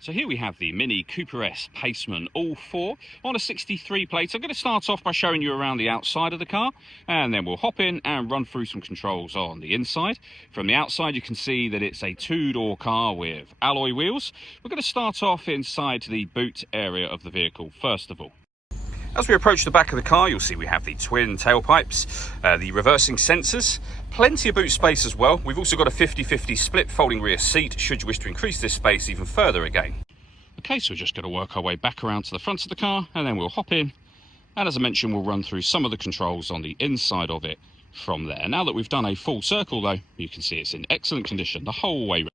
So here we have the Mini Cooper S Paceman all four on a 63 plate. I'm going to start off by showing you around the outside of the car, and then we'll hop in and run through some controls on the inside. From the outside you can see that it's a two-door car with alloy wheels. We're going to start off inside the boot area of the vehicle first of all. As we approach the back of the car, you'll see we have the twin tailpipes, the reversing sensors, plenty of boot space as well. We've also got a 50-50 split folding rear seat, should you wish to increase this space even further again. Okay, so we're just going to work our way back around to the front of the car, and then we'll hop in. And as I mentioned, we'll run through some of the controls on the inside of it from there. Now that we've done a full circle though, you can see it's in excellent condition the whole way round.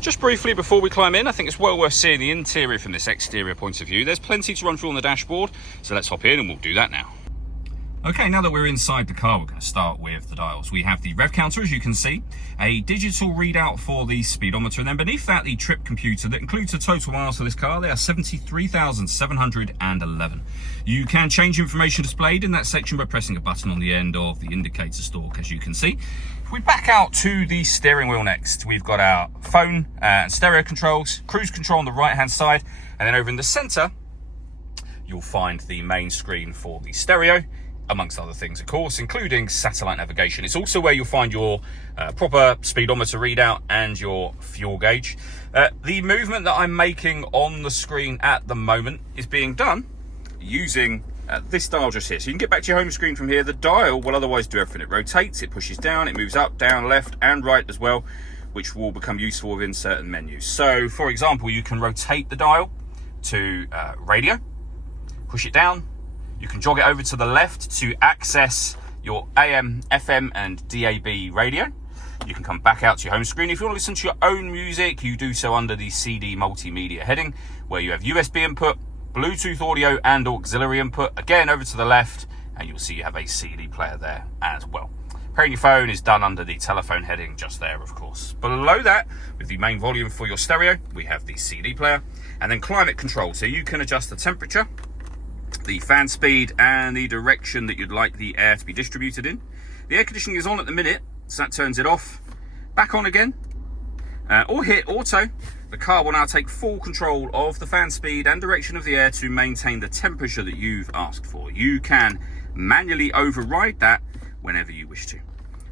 Just briefly before we climb in, I think it's well worth seeing the interior from this exterior point of view. There's plenty to run through on the dashboard, so let's hop in and we'll do that now. Okay, now that we're inside the car, we're going to start with the dials. We have the rev counter, as you can see, a digital readout for the speedometer, and then beneath that, the trip computer that includes the total miles for this car. They are 73,711. You can change information displayed in that section by pressing a button on the end of the indicator stalk, as you can see. If we back out to the steering wheel next, we've got our phone and stereo controls, cruise control on the right-hand side, and then over in the center, you'll find the main screen for the stereo, amongst other things, of course, including satellite navigation. It's also where you'll find your proper speedometer readout and your fuel gauge. The movement that I'm making on the screen at the moment is being done using this dial just here. So you can get back to your home screen from here. The dial will otherwise do everything. It rotates, it pushes down, it moves up, down, left, and right as well, which will become useful within certain menus. So, for example, you can rotate the dial to radio, push it down. You can jog it over to the left to access your AM, FM, and DAB radio. You can come back out to your home screen. If you want to listen to your own music, you do so under the CD multimedia heading, where you have USB input, Bluetooth audio, and auxiliary input. Again, over to the left, and you'll see you have a CD player there as well. Pairing your phone is done under the telephone heading just there, of course. Below that, with the main volume for your stereo, we have the CD player, and then climate control. So you can adjust the temperature, the fan speed, and the direction that you'd like the air to be distributed in. The air conditioning is on at the minute, so that turns it off. Back on again, or hit auto. The car will now take full control of the fan speed and direction of the air to maintain the temperature that you've asked for. You can manually override that whenever you wish to.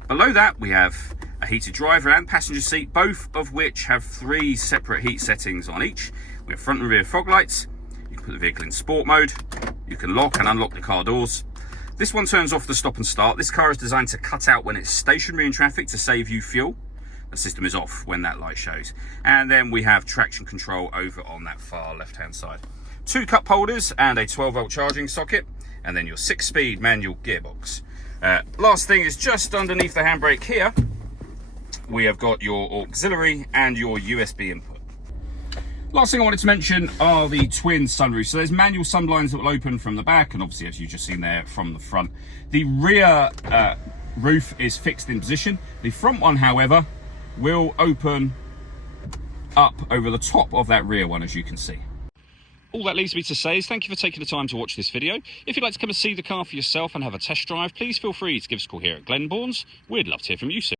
Below that, we have a heated driver and passenger seat, both of which have 3 separate heat settings on each. We have front and rear fog lights. You can put the vehicle in sport mode. You can lock and unlock the car doors. This one turns off the stop and start. This car is designed to cut out when it's stationary in traffic to save you fuel. The system is off when that light shows. And then we have traction control over on that far left-hand side. 2 cup holders and a 12-volt charging socket, and then your 6-speed manual gearbox. Last thing is just underneath the handbrake here, we have got your auxiliary and your USB input. Last thing I wanted to mention are the twin sunroofs. So there's manual sunblinds that will open from the back, and obviously, as you've just seen there, from the front. The rear roof is fixed in position. The front one, however, will open up over the top of that rear one, as you can see. All that leaves me to say is thank you for taking the time to watch this video. If you'd like to come and see the car for yourself and have a test drive, please feel free to give us a call here at Glenbourne's. We'd love to hear from you soon.